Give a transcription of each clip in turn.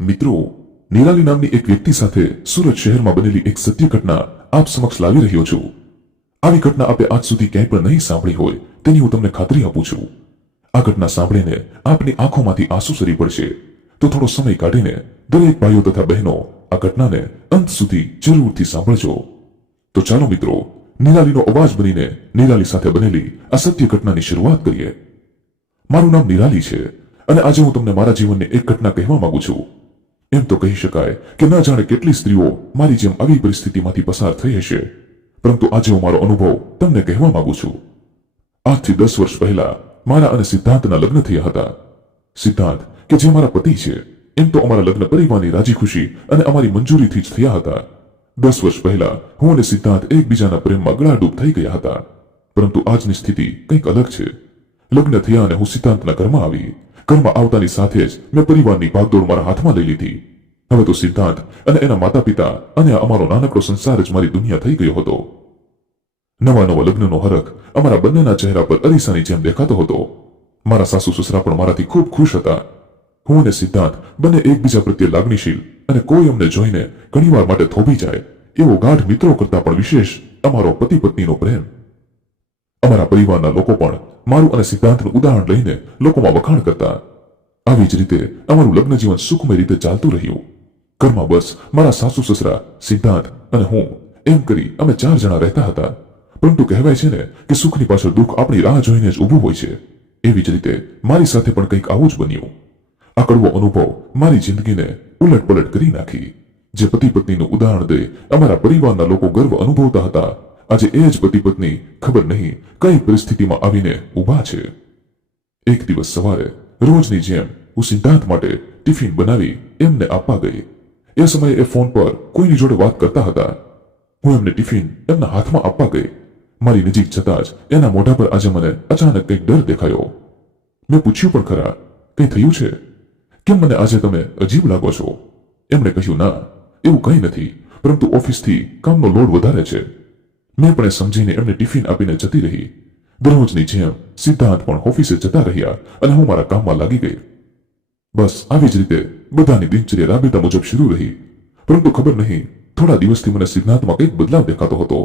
મિત્રો નિરાલી નામની એક વ્યક્તિ સાથે સુરત શહેરમાં બનેલી એક સત્ય ઘટના આપ સમક્ષ લાવી રહ્યો છું. આવી ઘટના આપે આજ સુધી ક્યાંય પણ નહીં સાંભળી હોય તેની હું તમને ખાતરી આપું છું. આ ઘટના સાંભળીને આપની આંખોમાંથી આંસુ સરી પડશે તો થોડો સમય કાઢીને દરેક ભાઈઓ તથા બહેનો આ ઘટનાને અંત સુધી જરૂરથી સાંભળજો. તો ચાલો મિત્રો નિરાલીનો અવાજ બનીને નિરાલી સાથે બનેલી આ સત્ય ઘટનાની શરૂઆત કરીએ. મારું નામ નિરાલી છે અને આજે હું તમને મારા જીવનની એક ઘટના કહેવા માંગુ છું. એમ તો કહી શકાય કે ન જાણે કેટલી સ્ત્રીઓ મારી જેમ આવી પરિસ્થિતિમાંથી પસાર થઈ હશે. પરંતુ આજે હું મારો અનુભવ તમને કહેવા માંગુ છું. આજથી દસ વર્ષ પહેલા મારા અને સિદ્ધાંતના લગ્ન થયા હતા. સિદ્ધાંત કે જે મારા પતિ છે, એમ તો અમારા લગ્ન પરિવારની રાજી ખુશી અને અમારી મંજૂરીથી જ થયા હતા. દસ વર્ષ પહેલા હું અને સિદ્ધાંત એકબીજાના પ્રેમમાં ગળાડૂબ થઈ ગયા હતા. પરંતુ આજની સ્થિતિ કંઈક અલગ છે. લગ્ન થયા અને હું સિદ્ધાંતના ઘરમાં આવી. ઘરમાં આવતાની સાથે જ મેં પરિવારની ભાગદોડ મારા હાથમાં લઈ લીધી. હવે તો સિદ્ધાંત અને એના માતા પિતા અને અમારો નાનકડો સંસાર જ મારી દુનિયા થઈ ગયો હતો. નવા નવા લગ્નનો હરખ અમારા બંનેના ચહેરા પર અરીસાની જેમ દેખાતો હતો. મારા સાસુ સસરા પણ મારાથી ખૂબ ખુશ હતા. હું અને સિદ્ધાંત બંને એકબીજા પ્રત્યે લાગણીશીલ અને કોઈ અમને જોઈને ઘણીવાર માટે થોભી જાય એવો ગાઢ મિત્રો કરતા પણ વિશેષ અમારો પતિ પત્નીનો પ્રેમ. અમારા પરિવારના લોકો પણ મારું અને સિદ્ધાંતનું ઉદાહરણ લઈને લોકોમાં વખાણ કરતા. આવી જ રીતે અમારું લગ્ન જીવન સુખમય રીતે ચાલતું રહ્યું. ઘરમાં બસ મારા સાસુ, સસરા, સિદ્ધાંત અને હું એમ કરી અમે ચાર જણા રહેતા હતા. પરંતુ કહેવાય છે ને કે સુખની પાછળ દુઃખ આપણી રાહ જોઈને જ ઊભું હોય છે. એવી જ રીતે મારી સાથે પણ કંઈક આવું જ બન્યું. આ કડવો અનુભવ મારી જિંદગીને ઉલટપલટ કરી નાખી. જે પતિ પત્નીનું ઉદાહરણ દે અમારા પરિવારના લોકો ગર્વ અનુભવતા હતા. આજે એ જ પતિ પત્ની ખબર નહીં કઈ પરિસ્થિતિમાં આવીને ઊભા છે. એક દિવસ સવારે રોજની જેમ હું સિદ્ધાંત માટે ટિફિન બનાવી એમને આપવા ગઈ. એ સમયે એ ફોન પર કોઈની જોડે વાત કરતા હતા. હું એમને ટિફિન એમના હાથમાં આપવા ગઈ. મારી નજીક જતા જ એના મોઢા પર આજે મને અચાનક કંઈક ડર દેખાયો. મેં પૂછ્યું પણ ખરા, કંઈ થયું છે? કેમ મને આજે તમે અજીબ લાગો છો? એમણે કહ્યું, ના, એવું કંઈ નથી, પરંતુ ઓફિસથી કામનો લોડ વધારે છે. મેં પણ સમજીને એમને ટિફિન આપીને જતી રહી. દરરોજની જેમ સિદ્ધાંત પણ ઓફિસે જતા રહ્યા અને હું મારા કામમાં લાગી ગઈ બસ આવી જ રીતે બધાની દિનચર્યા રાબેતા મુજબ શરૂ રહી. પરંતુ ખબર નહીં, થોડા દિવસથી મને સિદ્ધાંતમાં કંઈક બદલાવ દેખાતો હતો.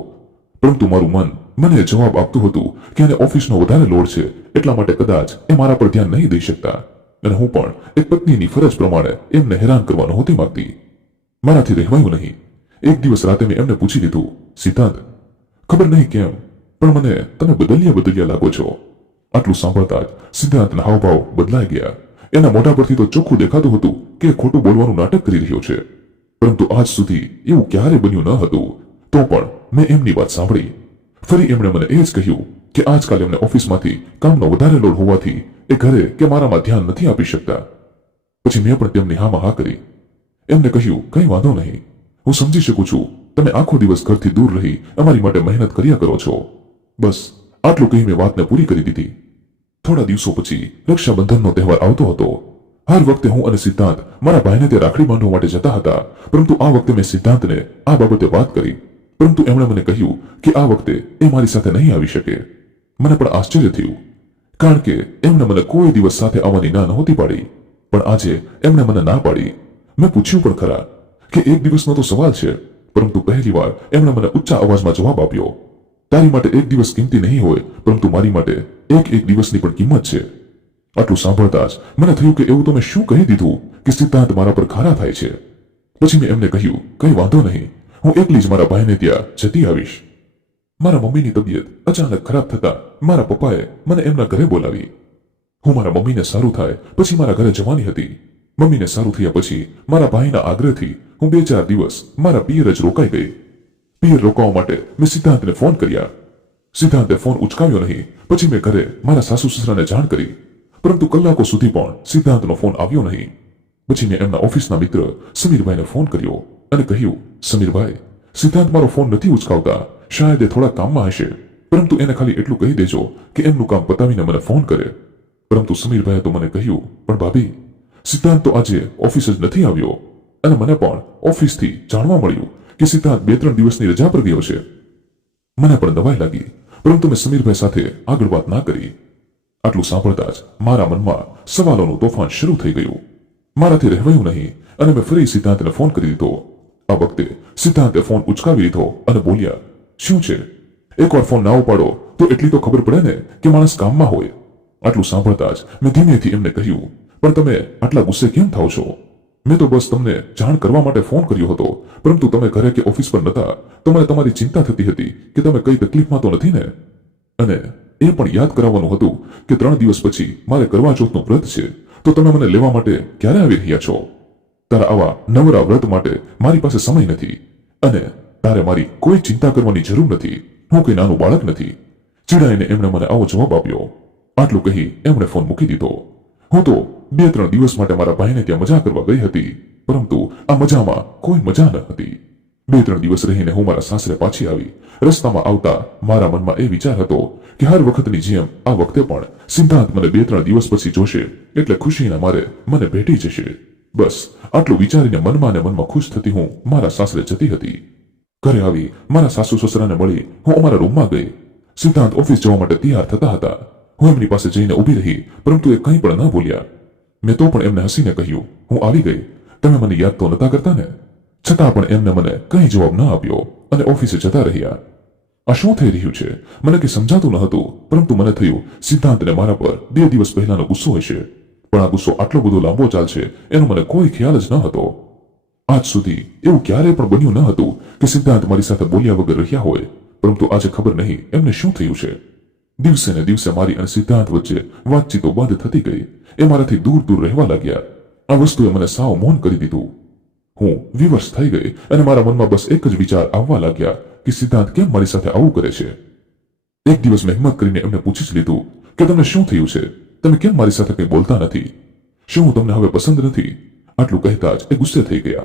પરંતુ મારું મન મને જવાબ આપતું હતું કે આને ઓફિસનો વધારે લોડ છે, એટલા માટે કદાચ એ મારા પર ધ્યાન નહીં દઈ શકતા. અને હું પણ એક પત્નીની ફરજ પ્રમાણે એમને હેરાન કરવા નહોતી માંગતી. મારાથી રહેવાયું નહીં. એક દિવસ રાતે મેં એમને પૂછી લીધું સિદ્ધાંત ખબર નહીં કેમ, પણ મને તમે બદલ્યા બદલ્યા લાગો છો. આટલું સાંભળતા જ સિદ્ધાર્થના હાવભાવ બદલાઈ ગયા. એના મોઢા પરથી તો ચોખ્ખું દેખાતું હતું કે ખોટું બોલવાનું નાટક કરી રહ્યો છે. પરંતુ આજ સુધી એવું ક્યારે બન્યું ન હતું. તો પણ મેં એમની વાત સાંભળી. ફરી એમણે મને એ જ કહ્યું કે આજકાલ એમને ઓફિસમાંથી કામનો વધારે લોડ હોવાથી એ ઘરે કે મારામાં ધ્યાન નથી આપી શકતા. પછી મેં પણ તેમની હામાં હા કરી. એમને કહ્યું, કંઈ વાંધો નહીં. હું સમજી શકું છું તમે આખો દિવસ ઘરથી દૂર રહી અમારી માટે મહેનત કર્યા કરો છો. બસ, આટલું કહી મેં વાતને પૂરી કરી દીધી. થોડા દિવસો પછી રક્ષાબંધનનો તહેવાર આવતો હતો. હર વખતે હું અને સિદ્ધાંત મારા ભાઈને તે રાખડી બાંધવા માટે જતા હતા, પરંતુ આ વખતે મેં સિદ્ધાંતને આ બાબતે વાત કરી. પરંતુ એમણે મને કહ્યું કે આ વખતે એ મારી સાથે નહીં આવી શકે. મને પણ આશ્ચર્ય થયું, કારણ કે એમણે મને કોઈ દિવસ સાથે આવવાની ના નહોતી પાડી. પણ આજે એમણે મને ના પાડી. મેં પૂછ્યું પણ ખરા કે એક દિવસનો તો સવાલ છે. પરંતુ પહેલીવાર એમણે મને ઊંચા અવાજમાં જવાબ આપ્યો. તારી માટે એક દિવસ કિંમતી નહીં હોય, પરંતુ મારી માટે એક એક દિવસની પણ કિંમત છે. આટલું સાંભળતા જ મને થયું કે એવું તો મેં શું કહી દીધું કે સિદ્ધાંત મારા પર ખારા થાય છે. પછી મેં એમને કહ્યું, કંઈ વાંધો નહીં. હું એકલી જ મારા ભાઈને ત્યાં જતી આવીશ. મારા મમ્મીની તબિયત અચાનક ખરાબ થતા મારા પપ્પાએ મને એમના ઘરે બોલાવી. હું મારા મમ્મીને સારું થાય, પછી મારા ઘરે જવાની હતી. મમ્મીને સારું થયા પછી મારા ભાઈના આગ્રહથી હું બે ચાર દિવસ મારા પિયર જ રોકાઈ ગઈ. પિયર રોકાવા માટે મેં સિદ્ધાંતને ફોન કર્યા. સિદ્ધાંતે ફોન ઉચકાવ્યો નહીં. પછી મેં ઘરે મારા સાસુ સસરાને જાણ કરી. પરંતુ કલાકો સુધી પણ સિદ્ધાંતનો ફોન આવ્યો નહીં. પછી મેં એમના ઓફિસના મિત્ર સમીરભાઈને ફોન કર્યો અને કહ્યું, સમીરભાઈ, સિદ્ધાંત મારો ફોન નથી ઉચકાવતા. શાયદ એ થોડા કામમાં હશે. પરંતુ એને ખાલી એટલું કહી દેજો કે એમનું કામ પતાવીને મને ફોન કરે. પરંતુ સમીરભાઈએ તો મને કહ્યું, પણ ભાભી સિદ્ધાંત તો આજે ઓફિસ જ નથી આવ્યો. અને મને પણ ઓફિસથી જાણવા મળ્યું કે સિદ્ધાંત બે ત્રણ દિવસની રજા પર ગયો છે મને પણ દવાઈ લાગી, પરંતુ મેં સમીરભાઈ સાથે આગળ વાત ના કરી. આટલું સાંભળતા જ મારા મનમાં સવાલોનું તોફાન શરૂ થઈ ગયું. મારાથી રહેવાયું નહીં, અને મેં ફરી સિદ્ધાંતને ફોન કરી દીધો. આ વખતે સિદ્ધાંતે ફોન ઉચકાવી લીધો અને બોલ્યા, શું છે? એકવાર ફોન ના ઉપાડો, તો એટલી તો ખબર પડે ને કે માણસ કામમાં હોય. આટલું સાંભળતા જ મેં ધીમેથી એમને કહ્યું પણ તમે આટલા ગુસ્સે કેમ થાવ છો? મેં તો બસ તમને જાણ કરવા માટે ફોન કર્યો હતો. પરંતુ તમે ઘરે કે ઓફિસ પર નતા. તો મને તમારી ચિંતા થતી હતી કે તમે કઈ તકલીફમાં તો નથી ને? અને એ પણ યાદ કરાવવાનું હતું કે ત્રણ દિવસ પછી મારે કરવા ચોથનું વ્રત છે. તો તમે મને લેવા માટે ક્યારે આવી રહ્યા છો? તારા આવા નવરા વ્રત માટે મારી પાસે સમય નથી. અને તારે મારી કોઈ ચિંતા કરવાની જરૂર નથી. હું કોઈ નાનું બાળક નથી. ચીડાઈને એમણે મને આવો જવાબ આપ્યો. આટલું કહી એમણે ફોન મૂકી દીધો. હું તો બે ત્રણ દિવસ માટે મારા ભાઈને ત્યાં મજા કરવા ગઈ હતી, પરંતુ આ મજામાં કોઈ મજા ન હતી. બે ત્રણ દિવસ રહીને હું મારા સાસરે પાછી આવી. રસ્તામાં આવતા મારા મનમાં એ વિચાર હતો કે હર વખતની જેમ આ વખતે પણ સિદ્ધાંત મને બે ત્રણ દિવસ પછી જોશે, એટલે ખુશીના મારે મને ભેટી જશે. બસ, આટલું વિચારીને મનમાં ને મનમાં ખુશ થતી હું મારા સાસરે જતી હતી. ઘરે આવી મારા સાસુ સસરાને મળી હું અમારા રૂમમાં ગઈ. સિદ્ધાંત ઓફિસ જવા માટે તૈયાર થતા હતા. હું એમની પાસે જઈને ઊભી રહી, પરંતુ એ કંઈ પણ ન બોલ્યા. મેં તો પણ એમને હસીને કહ્યું, હું આવી ગઈ. તમે મને યાદ તો નતા કરતા ને? છતાં પણ એમને મને કંઈ જવાબ ન આપ્યો અને ઓફિસે જતા રહ્યા. આ શું થઈ રહ્યું છે? મને કંઈ સમજાતું ન હતું, પરંતુ મને થયું, સિદ્ધાંતને મારા પર બે દિવસ પહેલાનો ગુસ્સો હશે. પણ આ ગુસ્સો આટલો બધો લાંબો ચાલશે, એનો મને કોઈ ખ્યાલ જ ન હતો. આજ સુધી એવું ક્યારેય પણ બન્યું ન હતું કે સિદ્ધાંત મારી સાથે બોલ્યા વગર રહ્યા હોય, પરંતુ આજે ખબર નહીં એમને શું થયું છે. દિવસે ને દિવસે મારી અને સિદ્ધાંત વચ્ચે વાતચીતો બંધ થતી ગઈ. એ મારાથી દૂર દૂર રહેવા લાગ્યા. આ વસ્તુએ મને સાવ મૌન કરી દીધું. હું વિવશ થઈ ગઈ અને મારા મનમાં બસ એક જ વિચાર આવવા લાગ્યા કે સિદ્ધાંત કેમ મારી સાથે આવું કરે છે? એક દિવસ મેં હિંમત કરીને એમને પૂછી જ લીધું કે તમને શું થયું છે? તમે કેમ મારી સાથે કંઈ બોલતા નથી? શું હું તમને હવે પસંદ નથી? આટલું કહેતા જ એ ગુસ્સે થઈ ગયા.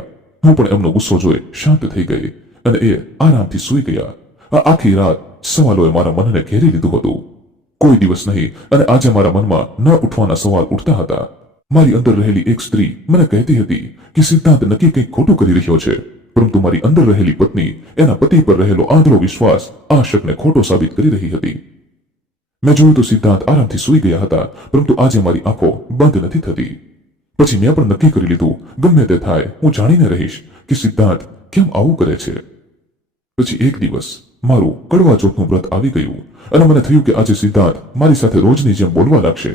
હું પણ એમનો ગુસ્સો જોઈ શાંત થઈ ગઈ અને એ આરામથી સૂઈ ગયા. આ આખી રાત સવાલોએ મારા મનને ઘેરી લીધું હતું. કોઈ દિવસ નહીં અને આજે મારા મનમાં ન ઉઠવાના સવાલ ઉઠતા હતા. મારી અંદર રહેલી એક સ્ત્રી મને કહેતી હતી કે સિદ્ધાંત નક્કી કંઈક ખોટું કરી રહ્યો છે, પરંતુ મારી અંદર રહેલી પત્ની એના પતિ પર રહેલો આંધળો વિશ્વાસ આ શકને ખોટો સાબિત કરી રહી હતી. મેં જોયું તો સિદ્ધાંત આરામથી સૂઈ ગયા હતા, પરંતુ આજે મારી આંખો બંધ નથી થતી. પછી મેં પણ નક્કી કરી લીધું, ગમે તે થાય હું જાણીને રહીશ કે સિદ્ધાંત કેમ આવું કરે છે. પછી એક દિવસ મારું કડવા ચોથનું વ્રત આવી ગયું અને મને થયું કે આજે સિદ્ધાર્થ મારી સાથે રોજની જેમ બોલવા લાગશે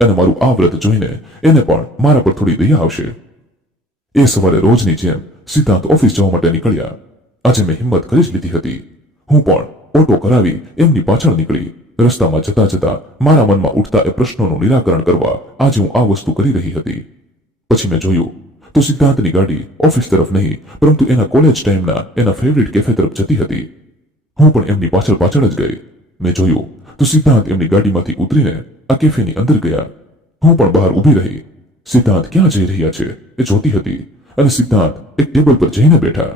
અને મારું આ વ્રત જોઈને એને પણ મારા પર થોડી દયા આવશે. એ સવારે રોજની જેમ સિદ્ધાંત ઓફિસ જવા માટે નીકળ્યા. આજે મેં હિંમત કરી જ લીધી હતી. હું પણ ઓટો કરાવી એમની પાછળ નીકળી. રસ્તામાં જતા જતા મારા મનમાં ઉઠતા એ પ્રશ્નોનું નિરાકરણ કરવા આજે હું આ વસ્તુ કરી રહી હતી. પછી મેં જોયું, તો સિદ્ધાંતની ગાડી ઓફિસ તરફ નહીં, પરંતુ એના કોલેજ ટાઈમના એના ફેવરિટ કેફે તરફ જતી હતી. હું પણ એમની પાછળ પાછળ જ ગઈ. મેં જોયું, તો સિદ્ધાંત એમની ગાડીમાંથી ઉતરીને આ કેફેની અંદર ગયા. હું પણ બહાર ઊભી રહી. સિદ્ધાંત ક્યાં જઈ રહ્યા છે એ જોતી હતી અને સિદ્ધાંત એક ટેબલ પર જઈને બેઠા.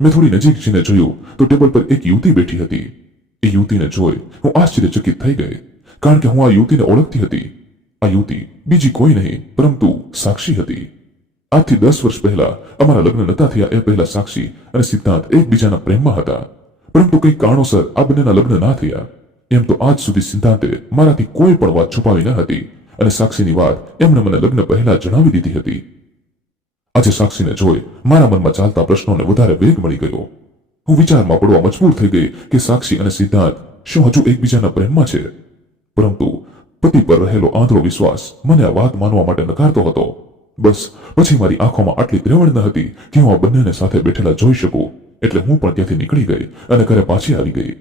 મેં થોડી નજીક જઈને જોયું તો ટેબલ પર એક યુવતી બેઠી હતી. એ યુવતીને જોઈ હું આશ્ચર્યચકિત થઈ ગઈ, કારણ કે હું આ યુવતીને ઓળખતી હતી. આ યુવતી બીજી કોઈ નહીં, પરંતુ સાક્ષી હતી. આજથી દસ વર્ષ પહેલા અમારા લગ્ન નતા થયા એ પહેલા સાક્ષી અને સિદ્ધાંત એકબીજાના પ્રેમમાં હતા. પરંતુ કંઈક કારણોસર આ બંનેના લગ્ન ના થયા. એમ તો આજ સુધી સિદ્ધાંતે મારાથી કોઈ પણ વાત છુપાવી ન હતી અને સાક્ષીની વાત એમણે મને લગ્ન પહેલા જણાવી દીધી હતી. આજે સાક્ષીને જોઈ મારા મનમાં ચાલતા પ્રશ્નોને વધારે વેગ મળી ગયો. હું વિચારમાં પડવા મજબૂર થઈ ગઈ કે સાક્ષી અને સિદ્ધાંત શું હજુ એકબીજાના પ્રેમમાં છે? પરંતુ પતિ પર રહેલો આંધળો વિશ્વાસ મને આ વાત માનવા માટે નકારતો હતો. બસ, પછી મારી આંખોમાં આટલી ત્રેવડ ન હતી કે હું આ બંનેને સાથે બેઠેલા જોઈ શકું. એટલે હું પણ ત્યાંથી નીકળી ગઈ અને ઘરે પાછી આવી ગઈ.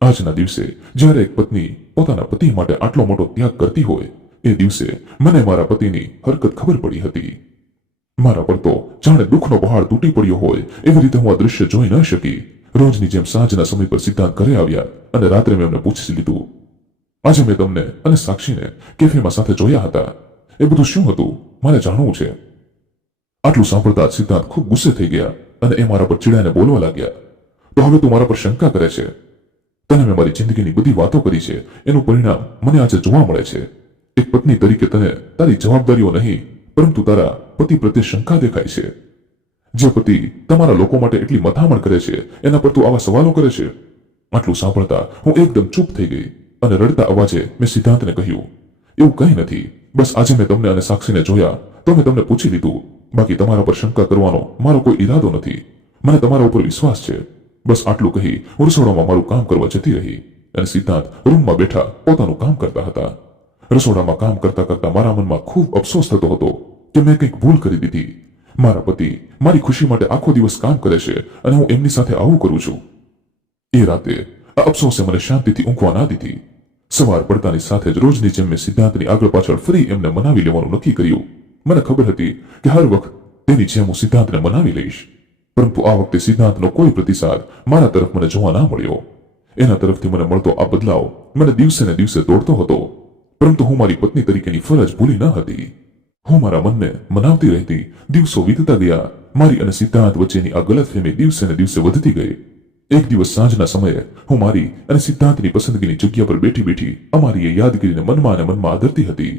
આજના દિવસે જ્યારે એક પત્ની પોતાના પતિ માટે આટલો મોટો ત્યાગ કરતી હોય, એ દિવસે મને મારા પતિની હરકત ખબર પડી હતી. મારા પર તો જાણે દુઃખનો પહાડ તૂટી પડ્યો હોય એવી રીતે હું આ દૃશ્ય જોઈ ન શકી. રોજની જેમ સાંજના સમય પર સિદ્ધાંત ઘરે આવ્યા અને રાત્રે મેં એમને પૂછી લીધું. આજે મેં તમને અને સાક્ષીને કેફેમાં સાથે જોયા હતા. એ બધું શું હતું? મારે જાણવું છે. આટલું સાંભળતા સિદ્ધાંત ખૂબ ગુસ્સે થઈ ગયા. અને એ મારા પર ચીડાઈને બોલવા લાગ્યા. તો હવે તું મારા પર શંકા કરે છે. તને મેં મારી જિંદગીની બધી વાતો કરી છે. એનું પરિણામ મને આજે જોવા મળે છે. એક પત્ની તરીકે તને તારી જવાબદારીઓ નહીં, પરંતુ તારા પતિ પ્રત્યે શંકા દેખાય છે. જે પતિ તમારા લોકો માટે એટલી મથામણ કરે છે, એના પર તું આવા સવાલો કરે છે? આટલું સાંભળતા હું એકદમ ચૂપ થઈ ગઈ અને રડતા અવાજે મેં સિદ્ધાંતને કહ્યું, એવું કંઈ નથી. બસ આજે મેં તમને અને સાક્ષીને જોયા, તો મેં તમને પૂછી લીધું. બાકી તમારા પર શંકા કરવાનો મારો કોઈ ઈરાદો નથી. મને તમારા ઉપર વિશ્વાસ છે. બસ આટલું કહી રસોડામાં મારું કામ કરવા જતી રહી અને સિદ્ધાંત રૂમમાં બેઠા પોતાનું કામ કરતા હતા. રસોડામાં કામ કરતા કરતા મારા મનમાં ખૂબ અફસોસ થતો હતો કે મેં કંઈક ભૂલ કરી દીધી. મારા પતિ મારી ખુશી માટે આખો દિવસ કામ કરે છે અને હું એમની સાથે આવું કરું છું. એ રાતે આ અફસોસે મને શાંતિથી ઊંઘવા ના દીધી. સવાર પડતાની સાથે જ રોજની જેમ મેં સિદ્ધાંતની આગળ પાછળ ફરી એમને મનાવી લેવાનું નક્કી કર્યું. મને ખબર હતી કે હર વખત તેની જેમ હું સિદ્ધાંતને મનાવી લઈશ. પરંતુ આ વખતે સિદ્ધાંતનો કોઈ પ્રતિસાદ મારા તરફ મને જોવા ના મળ્યો. એના તરફથી મને મળતો આ બદલાવ મને દિવસે ને દિવસે દોડતો હતો. પરંતુ હું મારી પત્ની તરીકેની ફરજ ભૂલી ન હતી. હું મારા મનને મનાવતી રહેતી દિવસો વીતતા ગયા. મારી અને સિદ્ધાંત વચ્ચેની આ ગલતફહેમી દિવસે ને દિવસે વધતી ગઈ. એક દિવસ સાંજના સમયે હું મારી અને સિદ્ધાંતની પસંદગીની જગ્યા પર બેઠી બેઠી અમારી એ યાદગીરીને મનમાં અને મનમાં આદરતી હતી.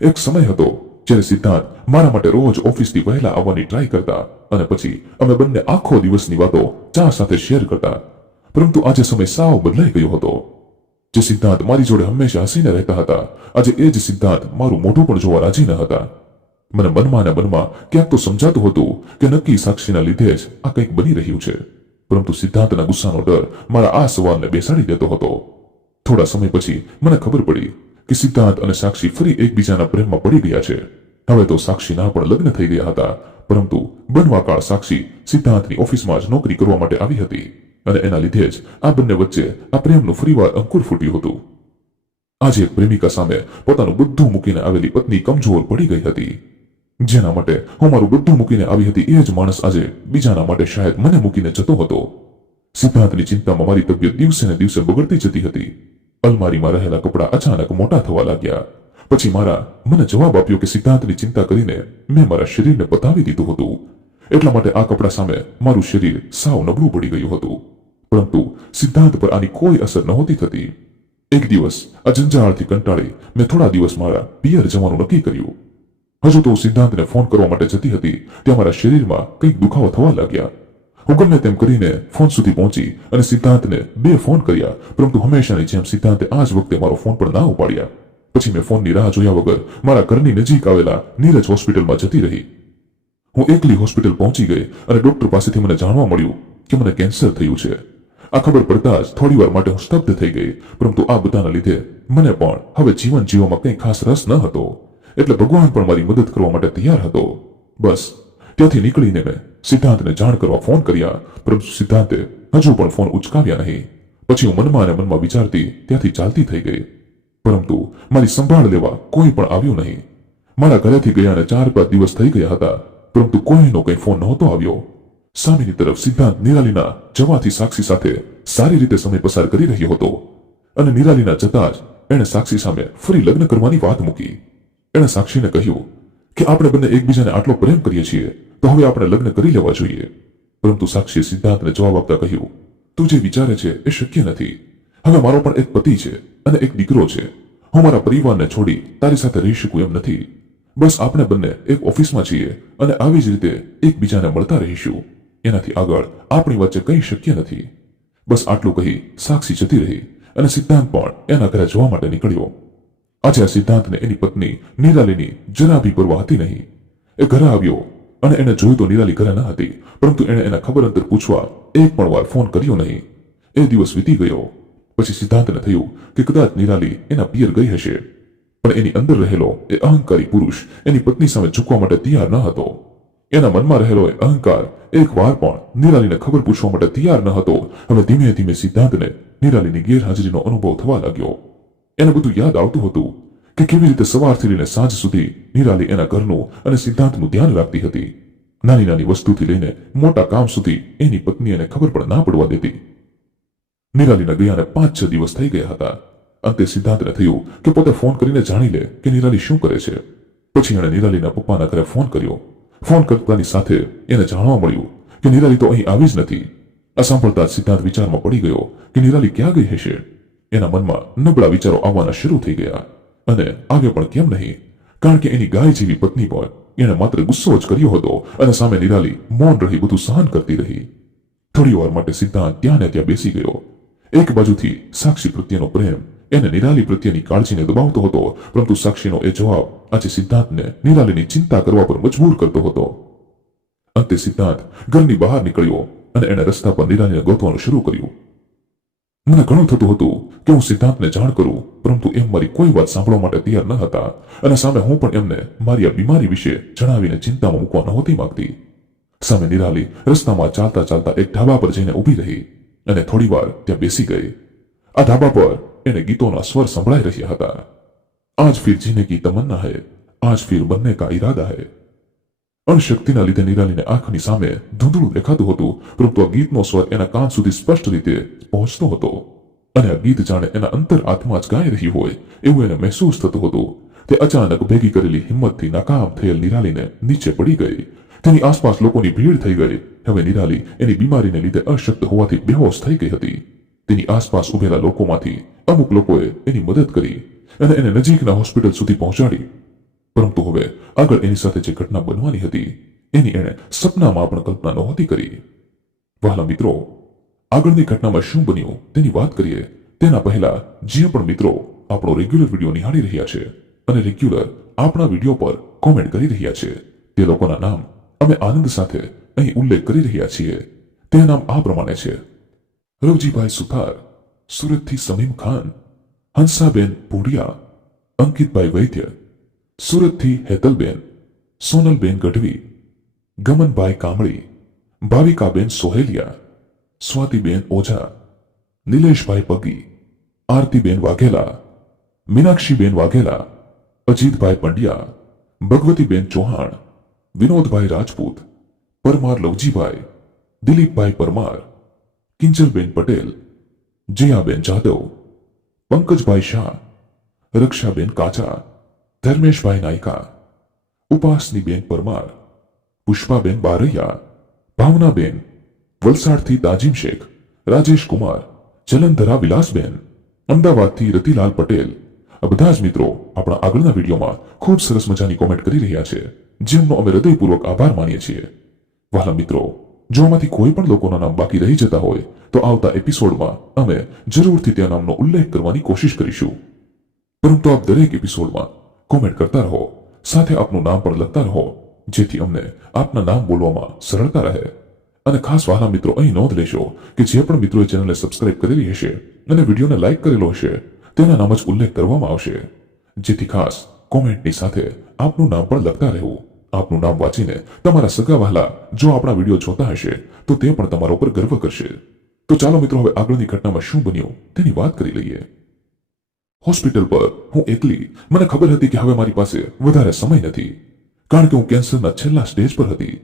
એક સમય હતો જ્યારે સિદ્ધાંત મારા માટે રોજ ઓફિસથી વહેલા આવવાની ટ્રાય કરતા અને પછી અમે બંને આખો દિવસની વાતો ચા સાથે શેર કરતા. પરંતુ આજે સમય સાવ બદલાઈ ગયો હતો. જે સિદ્ધાંત મારી જોડે હંમેશા હસીને રહેતા હતા, આજે એ જ સિદ્ધાંત મારું મોઢું પણ જોવા રાજી ન હતા. મને મનમાં ને મનમાં ક્યાંક તો સમજાતું હતું કે નક્કી સાક્ષીના લીધે જ આ કંઈક બની રહ્યું છે. પરંતુ સિદ્ધાંતના ગુસ્સાનો ડર મારા આ સવાલને બેસાડી દેતો હતો. થોડા સમય પછી મને ખબર પડી કે સિદ્ધાંત અને સાક્ષી ફરી એકબીજાના પ્રેમમાં પડી ગયા છે. હવે તો સાક્ષીના પણ લગ્ન થઈ ગયા હતા. પરંતુ બનવાકાળ સાક્ષી સિદ્ધાંતની ઓફિસમાં જ નોકરી કરવા માટે આવી હતી. અને એના લીધે જ આ બંને વચ્ચે આ પ્રેમનું ફરીવાર અંકુર ફૂટ્યું હતું. આજે પ્રેમિકા સામે પોતાનું બધું મૂકીને આવેલી પત્ની કમજોર પડી ગઈ હતી. જેના માટે હું મારું બધું મૂકીને આવી હતી એ જ માણસ આજે બીજાના માટે શાયદ મને મૂકીને જતો હતો. સિદ્ધાર્થની ચિંતામાં મારી તબિયત દિવસે ને દિવસે બગડતી જતી હતી. અલમારીમાં રહેલા કપડાં અચાનક મોટા થવા લાગ્યા. પછી મારા મને જવાબ આપ્યો કે સિદ્ધાંતની ચિંતા કરીને મેં મારા શરીરને બતાવી દીધું હતું. એટલા માટે આ કપડા સામે મારું શરીર સાવ નબળું પડી ગયું હતું. પરંતુ સિદ્ધાંત પર આની કોઈ અસર નહોતી થતી. એક દિવસ, આ જંજાળથી કંટાળી મેં થોડા દિવસ મારા પિયર જવાનું નક્કી કર્યું. હજુ તો હું સિદ્ધાંતને ફોન કરવા માટે જતી હતી, ત્યાં મારા શરીરમાં કંઈક દુખાવો થવા લાગ્યા. હું ગમે તેમ કરીને ફોન સુધી પહોંચી અને સિદ્ધાંતને બે ફોન કર્યા, પરંતુ હંમેશાની જેમ સિદ્ધાંતે આ જ વખતે મારો ફોન પણ ના ઉપાડ્યા. પછી મેં ફોનની રાહ જોયા વગર મારા ઘરની નજીક આવેલા નીરજ હોસ્પિટલમાં જતી રહી. હું એકલી હોસ્પિટલ પહોંચી ગઈ અને ડોક્ટર પાસેથી મને જાણવા મળ્યું કે મને કેન્સર થયું છે. આ ખબર પડતા જ થોડી વાર માટે હું સ્તબ્ધ થઈ ગઈ, પરંતુ આ બધાના લીધે મને પણ હવે જીવન જીવવામાં કંઈ ખાસ રસ ન હતો. એટલે ભગવાન પણ મારી મદદ કરવા માટે તૈયાર હતો. બસ, ત્યાંથી નીકળીને મેં સિદ્ધાંતને જાણ કરવા ફોન કર્યા, પરંતુ સિદ્ધાંતે હજુ પણ ફોન ઉચકાવ્યા નહીં. પછી હું મનમાં અને મનમાં વિચારતી ત્યાંથી ચાલતી થઈ ગઈ. પરંતુ મારી સંભાળ લેવા કોઈ પણ આવ્યું નહીં. મારા ઘરેથી ગયાને ચાર પાંચ દિવસ થઈ ગયા હતા, પરંતુ કોઈનો કંઈ ફોન નહોતો આવ્યો. સામેની તરફ સિદ્ધાંત નિરાલીના જવાથી સાક્ષી સાથે સારી રીતે સમય પસાર કરી રહ્યો હતો. અને નિરાલીના જતા જ એણે સાક્ષી સામે ફરી લગ્ન કરવાની વાત મૂકી. એણે સાક્ષીને કહ્યું કે આપણે બંને એકબીજાને આટલો પ્રેમ કરીએ છીએ તો હવે આપણે લગ્ન કરી લેવા જોઈએ. પરંતુ સાક્ષીએ સિદ્ધાર્થને જવાબ આપતા કહ્યું, તું જે વિચારે છે એ શક્ય નથી. હવે મારો પણ એક પતિ છે અને એક દીકરો છે. હું મારા પરિવારને છોડી તારી સાથે રહી શકું એમ નથી. બસ આપણે બંને એક ઓફિસમાં છીએ અને આવી જ રીતે એકબીજાને મળતા રહીશું. એનાથી આગળ આપણી વચ્ચે કંઈ શક્ય નથી. બસ આટલું કહી સાક્ષી જતી રહી અને સિદ્ધાંત પણ એના ઘરે જોવા માટે નીકળ્યો. આજે આ સિદ્ધાંતને એની પત્ની નિરાલીની જરા બી પરવા હતી નહીં. એ ઘરે આવ્યો અને એને જોયું તો નિરાલી ઘરે ન હતી, પરંતુ એણે એના ખબર અંતર પૂછવા એક પણ વાર ફોન કર્યો નહીં. એ દિવસ વીતી ગયો. પછી સિદ્ધાંતને થયું કે કદાચ નિરાલી એના પિયર ગઈ હશે. પણ એની અંદર રહેલો એ અહંકારી પુરુષ એની પત્ની સામે ઝૂકવા માટે તૈયાર ન હતો. એના મનમાં રહેલો એ અહંકાર એક વાર પણ નિરાલીને ખબર પૂછવા માટે તૈયાર ન હતો. હવે ધીમે ધીમે સિદ્ધાંતને નિરાલીની ગેરહાજરીનો અનુભવ થવા લાગ્યો. એને બધું યાદ આવતું હતું. કે કેવી રીતે સવારથી લઈને સાંજ સુધી નિરાલી એના ઘરનું અને સિદ્ધાંતનું ધ્યાન રાખતી હતી. નાની નાની વસ્તુથી લઈને મોટા કામ સુધી એની પત્ની એને ખબર પણ ના પડવા દેતી. નિરાલીના ગયાને પાંચ છ દિવસ થઈ ગયા હતા. અંતે સિદ્ધાંતને થયું કે પોતે ફોન કરીને જાણી લે કે નિરાલી શું કરે છે. પછી એણે નિરાલીના પપ્પાના ઘરે ફોન કર્યો. ફોન કરતાની સાથે એને જાણવા મળ્યું કે નિરાલી તો અહીં આવી જ નથી. આ સાંભળતા સિદ્ધાંત વિચારમાં પડી ગયો કે નિરાલી ક્યાં ગઈ હશે? એના મનમાં નબળા વિચારો આવવાના શરૂ થઈ ગયા. અને આવ્યો પણ કેમ નહીં? કારણ કે એની ગાય જેવી પત્ની પણ એણે માત્ર ગુસ્સો જ કર્યો હતો અને સામે નિરાલી મૌન રહી બધું સહન કરતી રહી. થોડી વાર માટે સિદ્ધાંત ત્યાં ને ત્યાં બેસી ગયો. એક બાજુથી સાક્ષી પ્રત્યેનો પ્રેમ એને નિરાલી પ્રત્યેની કાળજીને દબાવતો હતો, પરંતુ સાક્ષીનો એ જવાબ આજે સિદ્ધાંતને નિરાલીની ચિંતા કરવા પર મજબૂર કરતો હતો. અંતે સિદ્ધાંત ઘરની બહાર નીકળ્યો અને એણે રસ્તા પર નિરાલીને ગોતવાનું શરૂ કર્યું. મને ઘણું થતું હતું કે હું સિદ્ધાંતને જાણ કરું? પરંતુ એમ મારી કોઈ વાત સાંભળવા માટે તૈયાર ન હતા. અને સામે હું પણ એમને મારી આ બીમારી વિશે જણાવીને ચિંતામાં મૂકવા નહોતી માંગતી. સામે નિરાલી રસ્તામાં ચાલતા ચાલતા એક ઢાબા પર જઈને ઊભી રહી અને થોડી વાર ત્યાં બેસી ગઈ. આ ઢાબા પર એને ગીતોના સ્વર સંભળાઈ રહ્યા હતા. આજ ફિર જીને કી તમન્ના હૈ, આજ ફિર બનને કા ઈરાદા હૈ. અણશક્તિના લીધે નિરાલીને આંખની સામે ધૂંધળું દેખાતું હતું, પરંતુ આ ગીતનો સ્વર એના કાન સુધી સ્પષ્ટ રીતે પહોંચતો હતો. અને ગીત જાણે એના અંતર આત્મા ગાઈ રહ્યું હોય, એવું એને મહેસૂસ થતું હતું. તે અચાનક ભેગી કરેલી હિંમતથી નાકામ થયેલ નિરાલીને નીચે પડી ગઈ. તેની આસપાસ લોકોની ભીડ થઈ ગઈ. હવે નિરાલી એની બીમારીને લીધે અશક્ત હોવાથી બેહોશ થઈ ગઈ હતી. તેની આસપાસ ઉભેલા લોકોમાંથી અમુક લોકોએ એની મદદ કરી અને એને નજીકના હોસ્પિટલ સુધી પહોંચાડી. પરંતુ હવે આગળ એની સાથે જે ઘટના બનવાની હતી, એની એણે સપનામાં પણ કલ્પના નહોતી કરી. વહાલા મિત્રો આગળની ઘટનામાં શું બન્યું તેની વાત કરીએ. તેના પહેલા જે પણ મિત્રો આપણો રેગ્યુલર વીડિયો નિહાળી રહ્યા છે અને રેગ્યુલર આપણા વીડિયો પર કોમેન્ટ કરી રહ્યા છે. તે લોકોના નામ અમે આનંદ સાથે અહીં ઉલ્લેખ કરી રહ્યા છીએ. તે નામ આ પ્રમાણે છે. રવજીભાઈ સુથાર, સુરતથી સમીમ ખાન, હંસાબેન ભૂડિયા, અંકિતભાઈ વૈદ્ય, સુરતથી હેતલબેન, સોનલબેન ગઢવી, ગમનભાઈ કામળી, ભાવિકાબેન સોહેલિયા સ્વાતિબેન ઓઝા નિલેશભાઈ પગી આરતીબેન વાઘેલા મીનાક્ષીબેન વાઘેલા અજીતભાઈ પંડ્યા ભગવતીબેન ચૌહાણ વિનોદભાઈ રાજપૂત પરમાર લવજીભાઈ દિલીપભાઈ પરમાર કિંજલબેન પટેલ જયાબેન જાદવ પંકજભાઈ શાહ રક્ષાબેન કાચા ધર્મેશભાઈ નાયકા ઉપાસનીબેન પરમાર પુષ્પાબેન બારૈયા ભાવનાબેન વલસાડથી તાજીમ શેખ, રાજેશ કુમાર, જલંધરા વિલાસબેન, અમદાવાદથી રતિલાલ પટેલ. આ બધા જ મિત્રો આપણા આગળના વિડીયોમાં ખૂબ સરસ મજાની કોમેન્ટ કરી રહ્યા છે, જેમનો અમે હૃદયપૂર્વક આભાર માનીએ છીએ. વાલા મિત્રો, જો આમાંથી કોઈ પણ લોકોના નામ બાકી રહી જતા હોય, તો આવતા એપિસોડમાં અમે જરૂરથી ત્યાં નામનો ઉલ્લેખ કરવાની કોશિશ કરીશું. પરંતુ આપ દરેક એપિસોડમાં કોમેન્ટ કરતા રહો, સાથે આપનું નામ પણ લખતા રહો, જેથી અમને આપના નામ બોલવામાં સરળતા રહે. અને ખાસ વહાલા મિત્રો અહીં નોંધ લેશો કે જે પણ મિત્રોએ ચેનલને સબસ્ક્રાઇબ કરેલી હશે અને વિડીયોને લાઇક કરેલો હશે, તેના નામ જ ઉલ્લેખ કરવામાં આવશે. જેથી ખાસ કોમેન્ટની સાથે આપનું નામ પણ લખતા રહેવું. આપનું નામ વાંચીને તમારા સગા વહાલા જો આપણા વીડિયો જોતા હશે, તો તે પણ તમારા ઉપર ગર્વ કરશે. તો ચાલો મિત્રો, હવે આગળની ઘટનામાં શું બન્યું તેની વાત કરી લઈએ. હોસ્પિટલ પર હું એકલી. મને ખબર હતી કે હવે મારી પાસે વધારે સમય નથી. કારણ કે હું કેન્સરના છેલ્લા સ્ટેજ પર હતી.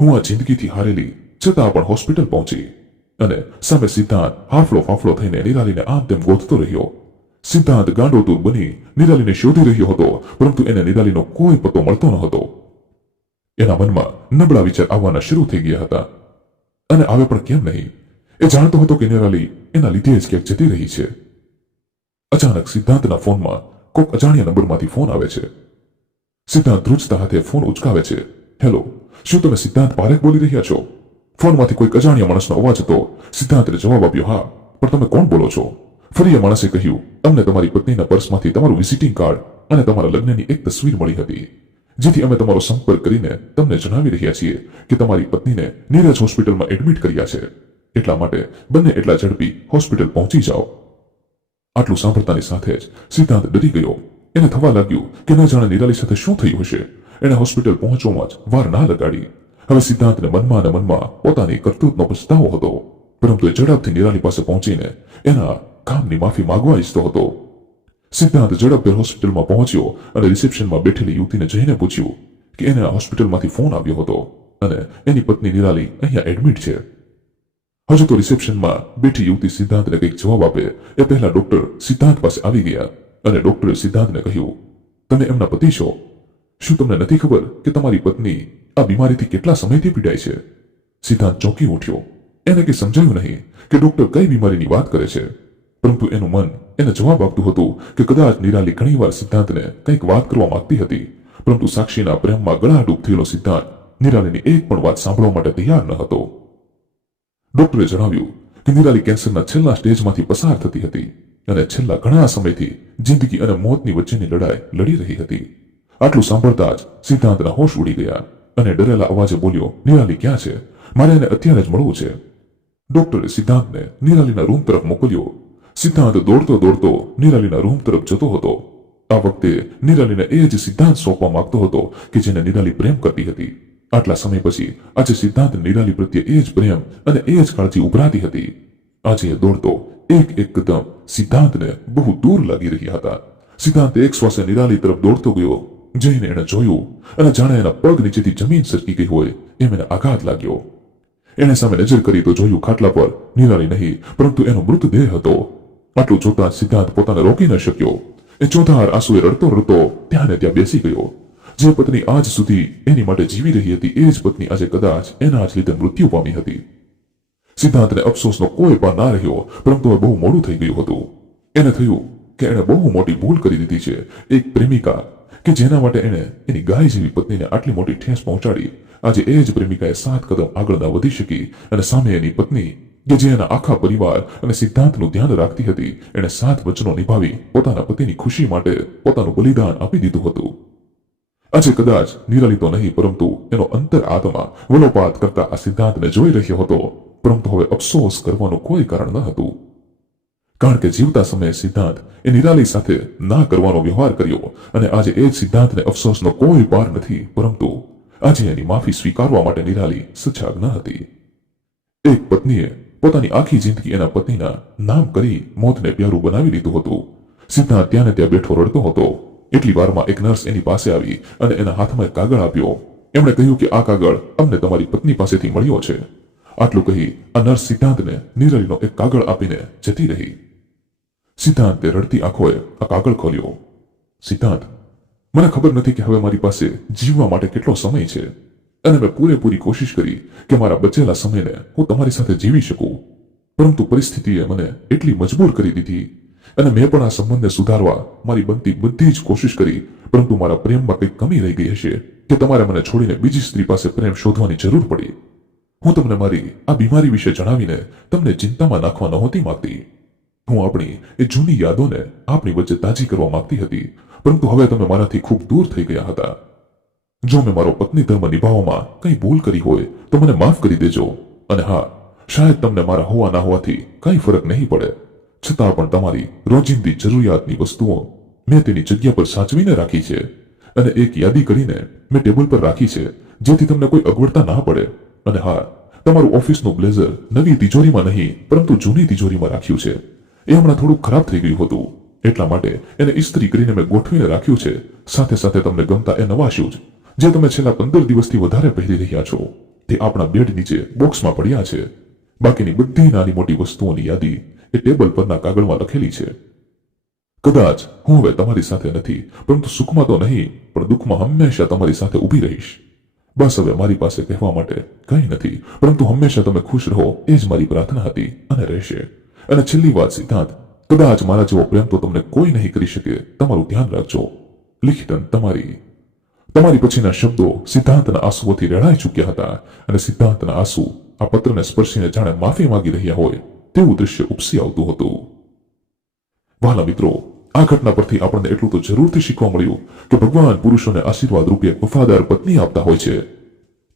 હું આ જિંદગીથી હારેલી છતાં પણ હોસ્પિટલ પહોંચી અને સામે સિદ્ધાંત હાફળો ફાફળો થઈને નિરાલીને આમ તેમ ગોતતો રહ્યો. સિદ્ધાંત ગાંડોતુર બની નિરાલીને શોધી રહ્યો હતો, પરંતુ એને નિરાલીનો કોઈ પતો મળતો ન હતો. એના મનમાં નબળા વિચાર આવવાના શરૂ થઈ ગયા હતા. અને આવે પણ કેમ નહીં? એ જાણતો હતો કે નિરાલી એના લીધે જ ક્યાંક જતી રહી છે. અચાનક સિદ્ધાંતના ફોનમાં કોઈક અજાણ્યા નંબરમાંથી ફોન આવે છે. સિદ્ધાંત ધ્રુજતા હાથે ફોન ઉચકાવે છે. હેલો શું તમે સિદ્ધાંત પારેખ બોલી રહ્યા છો? ફોનમાંથી કોઈક અજાણ્યા માણસનો અવાજ હતો. સિદ્ધાંતે જવાબ આપ્યો, હા, પણ તમે કોણ બોલો છો? ફરી એ માણસે કહ્યું, અમને તમારી પત્નીના પર્સમાંથી તમારું વિઝિટિંગ કાર્ડ અને તમારા લગ્નની એક તસવીર મળી હતી, જેથી અમે તમારો સંપર્ક કરીને તમને જણાવી રહ્યા છીએ કે તમારી પત્નીને નીરજ હોસ્પિટલમાં એડમિટ કર્યા છે. એટલા માટે બંને એટલા ઝડપી હોસ્પિટલ પહોંચી જાઓ. આટલું સાંભળતાની સાથે જ સિદ્ધાંત ડરી ગયો. એને થવા લાગ્યું કે ન જાણે નિરાલી સાથે શું થયું હશે. એણે હોસ્પિટલ પહોંચવામાં જ વાર ના લગાડી. હવે સિદ્ધાંતને મનમાં ને મનમાં પોતાની કરતૂતનો પછતાવો હતો. પરંતુ એ ઝડપથી નિરાલી પાસે પહોંચીને એના કામની માફી માગવા ઈચ્છતો હતો. સિદ્ધાંત ઝડપભેર હોસ્પિટલમાં પહોંચ્યો અને રિસેપ્શનમાં બેઠેલી યુવતીને જઈને પૂછ્યું કે એને હોસ્પિટલમાંથી ફોન આવ્યો હતો અને એની પત્ની નિરાલી અહીંયા એડમિટ છે. હજુ તો રિસેપ્શનમાં બેઠી યુવતી સિદ્ધાંતને કંઈક જવાબ આપે એ પહેલા ડોક્ટર સિદ્ધાંત પાસે આવી ગયા અને ડોક્ટરે સિદ્ધાંતને કહ્યું, તમે એમના પતિ છો? શું તમને નથી ખબર કે તમારી પત્ની આ બીમારીથી કેટલા સમયથી પીડાય છે? સિદ્ધાંત ચોંકી ઉઠ્યો. એને કંઈ સમજાયું નહીં કે ડોક્ટર કઈ બીમારીની વાત કરે છે. પરંતુ એનું મન એને જવાબ આપતું હતું કે કદાચ નિરાલી ઘણીવાર સિદ્ધાંતને કંઈક વાત કરવા માંગતી હતી. પરંતુ સાક્ષીના પ્રેમમાં ગળાડૂબ થયેલો સિદ્ધાંત નિરાલીની એક પણ વાત સાંભળવા માટે તૈયાર ન હતો. ડોક્ટરે જણાવ્યું કે નિરાલી કેન્સરના છેલ્લા સ્ટેજમાંથી પસાર થતી હતી અને છેલ્લા ઘણા સમયથી જિંદગી અને મોતની વચ્ચેની લડાઈ લડી રહી હતી. આટલું સાંભળતા જ સિદ્ધાંતના હોશ ઉડી ગયા અને ડરેલા અવાજે બોલ્યો, નિરાલી ક્યાં છે? મારે એને અત્યારે જ મળવું છે. ડોક્ટરે સિદ્ધાંતને નિરાલીના રૂમ તરફ મોકલ્યો. સિદ્ધાંત દોડતો દોડતો નિરાલીના રૂમ તરફ જતો હતો. આ વખતે નિરાલીને એ જ સિદ્ધાંત સોંપવા માંગતો હતો કે જેને નિરાલી પ્રેમ કરતી હતી. આટલા સમય પછી આજે સિદ્ધાંત નિરાલી પ્રત્યે એ જ પ્રેમ અને એ જ કાળજી ઉભરાતી હતી. આજે એ દોડતો એક એક કદમ સિદ્ધાંતને બહુ દૂર લાગી રહ્યા હતા. સિદ્ધાંત એક શ્વાસે નિરાલી તરફ દોડતો ગયો. જઈને એણે જોયું અને જાણે એના પગ નીચેથી જમીન સરકી ગઈ હોય, એમ એને આઘાત લાગ્યો. એણે સામે નજર કરી તો જોયું ખાટલા પર નિરાલી નહીં, પરંતુ એનો મૃતદેહ હતો. આટલું જોતા સિદ્ધાંત પોતાને રોકી ન શક્યો. એ ચોધાર આંસુએ રડતો રડતો ત્યાં ત્યાં બેસી ગયો. જે પત્ની આજ સુધી એની માટે જીવી રહી હતી, એ જ પત્ની આજે કદાચ એના જ લીધે મૃત્યુ પામી હતી. સિદ્ધાંતને અફસોસનો કોઈ પાર ના રહ્યો, પરંતુ બહુ મોડું થઈ ગયું હતું. એને થયું કે એણે બહુ મોટી ભૂલ કરી દીધી છે. એક પ્રેમિકા કે જેના માટે એણે એની ગાય જેવી પત્નીને આટલી મોટી ઠેસ પહોંચાડી. આજે એ જ પ્રેમિકાએ સાત કદમ આગળ ના વધી શકી અને સામે એની પત્ની, કે જે એના આખા પરિવાર અને સિદ્ધાંતનું ધ્યાન રાખતી હતી, એણે સાત વચનો નિભાવી પોતાના પતિની ખુશી માટે પોતાનું બલિદાન આપી દીધું હતું. આજે કદાચ નિરાલી તો નહીં, પરંતુ એનો અંતર આત્મા વલોપાત કરતા આ સિદ્ધાંતને જોઈ રહ્યો હતો. પરંતુ હવે અફસોસ કરવાનું કોઈ કારણ ન હતું. કારણ કે જીવતા સમયે સિદ્ધાંત એ નિરાલી સાથે ના કરવાનો વ્યવહાર કર્યો અને આજે એ જ સિદ્ધાંતને અફસોસનો કોઈ પાર નથી, પરંતુ આજે એની માફી સ્વીકારવા માટે નિરાલી સજાગ ન હતી. એક પત્નીએ પોતાની આખી જિંદગી એના પતિના નામ કરી મોતને પ્યારું બનાવી લીધું હતું. સિદ્ધાંત ત્યાં ને ત્યાં બેઠો રડતો હતો. એટલી વારમાં એક નર્સ એની પાસે આવી અને એના હાથમાં એક કાગળ આપ્યો. એમણે કહ્યું કે આ કાગળ અમને તમારી પત્ની પાસેથી મળ્યો છે. આટલું કહી આ નર્સ સિદ્ધાંતને નિરાલીનો એક કાગળ આપીને જતી રહી. સિદ્ધાંતે રડતી આંખોએ આ કાગળ ખોલ્યો. સિદ્ધાંત, મને ખબર નથી કે હવે મારી પાસે જીવવા માટે કેટલો સમય છે, અને મેં પૂરેપૂરી કોશિશ કરી કે મારા બચેલા સમયને હું તમારી સાથે જીવી શકું. પરંતુ પરિસ્થિતિએ મને એટલી મજબૂર કરી દીધી, અને મેં પણ આ સંબંધને સુધારવા મારી બનતી બધી જ કોશિશ કરી, પરંતુ મારા પ્રેમમાં કંઈક કમી રહી ગઈ હશે કે તમારે મને છોડીને બીજી સ્ત્રી પાસે પ્રેમ શોધવાની જરૂર પડી. હું તમને મારી આ બીમારી વિશે જણાવીને તમને ચિંતામાં નાખવા નહોતી માંગતી. હું આપણી એ જૂની યાદોને આપણી વચ્ચે તાજી કરવા માંગતી હતી, પરંતુ હવે તમે મારાથી ખૂબ દૂર થઈ ગયા હતા. જો મેં મારો પત્ની ધર્મ નિભાવવામાં કંઈ ભૂલ કરી હોય, તો મને માફ કરી દેજો. અને હા, શાયદ તમને મારા હોવા ના હોવાથી કંઈ ફરક નહીં પડે. છતાં પણ તમારી રોજિંદી જરૂરિયાતની વસ્તુઓ મેં તેની જગ્યા પર સાચવીને રાખી છે અને એક યાદી કરીને મેં ટેબલ પર રાખી છે, જેથી તમને કોઈ અગવડતા ના પડે. અને હા, તમારું ઓફિસનું બ્લેઝર નવી તિજોરીમાં નહીં, પરંતુ જૂની તિજોરીમાં રાખ્યું છે. એ હમણાં થોડું ખરાબ થઈ ગયું હતું. એટલા માટે એને ઇસ્ત્રી કરીને મેં ગોઠવીને રાખ્યું છે. સાથે સાથે તમને ગમતા એ નવા શૂઝ જે તમે છેલ્લા પંદર દિવસથી વધારે પહેરી રહ્યા છો. તે આપણા બેડ નીચે બોક્સમાં પડ્યા છે. બાકીની બધી નાની મોટી વસ્તુઓની યાદી એ ટેબલ પરના કાગળમાં લખેલી છે. કદાચ હું હવે તમારી સાથે નથી, પરંતુ સુખમાં તો નહીં, પણ દુઃખમાં હંમેશા તમારી સાથે ઊભી રહીશ. બસ હવે મારી પાસે કહેવા માટે કંઈ નથી, પરંતુ હંમેશા તમે ખુશ રહો, એ જ મારી પ્રાર્થના હતી અને રહેશે. અને છેલ્લી વાત સિદ્ધાંત કદાચ મારા જેવો પ્રેમ તો તમને કોઈ નહીં કરી શકે, તમારું ધ્યાન રાખજો. લિખિતન તમારી. તમારી પછીના શબ્દો સિદ્ધાંતના આંસુઓથી રેડાઈ ચૂક્યા હતા અને સિદ્ધાંતના આંસુ આ પત્રને સ્પર્શીને જાણે માફી માંગી રહ્યા હોય તેવું દૃશ્ય ઉપસી આવતું હતું. વાલા મિત્રો, આ ઘટના પરથી આપણને એટલું તો જરૂરથી શીખવા મળ્યું કે ભગવાન પુરુષોને આશીર્વાદ રૂપે વફાદાર પત્ની આપતા હોય છે.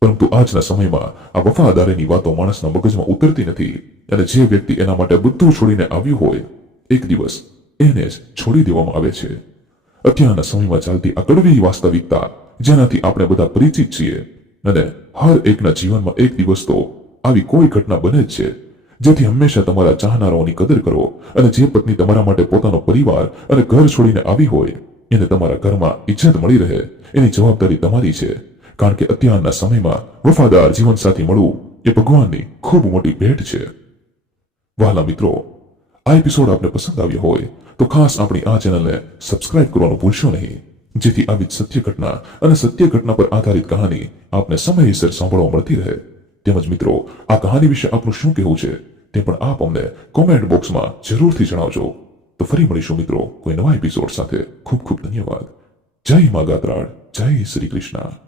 પરંતુ આજના સમયમાં આ વફાદારીની વાતો માણસના મગજમાં ઉતરતી નથી. અને જે વ્યક્તિ એના માટે બધું છોડીને આવ્યું હોય, એક દિવસ એને જ છોડી દેવામાં આવે છે. અત્યારના સમયમાં ચાલતી આ વાસ્તવિકતા જેનાથી આપણે બધા પરિચિત છીએ અને હર એકના જીવનમાં એક દિવસ તો આવી કોઈ ઘટના બને જ છે, જેથી હંમેશા તમારા ચાહનારાઓની કદર કરો અને જે પત્ની તમારા માટે પોતાનો પરિવાર અને ઘર છોડીને આવી હોય, એને તમારા ઘરમાં ઇજ્જત મળી રહે. એની જવાબદારી તમારી છે, કારણ કે અત્યારના સમયમાં વફાદાર જીવનસાથી મળવું એ ભગવાનની ખૂબ મોટી ભેટ છે. વહાલા મિત્રો, આ એપિસોડ આપને પસંદ આવ્યો હોય તો ખાસ આપણી આ ચેનલને સબસ્ક્રાઇબ કરવાનું ભૂલશો નહીં. જેથી આવી સત્ય ઘટના અને સત્ય ઘટના પર આધારિત કહાની આપને સમયસર સાંભળવા મળતી રહે. તેમજ મિત્રો, આ કહાની વિશે આપનું શું કહેવું છે તે પણ આપ અમને કોમેન્ટ બોક્સમાં જરૂરથી જણાવજો. તો ફરી મળીશું મિત્રો કોઈ નવા એપિસોડ સાથે. ખૂબ ખૂબ ધન્યવાદ. જય મા જય શ્રી કૃષ્ણ.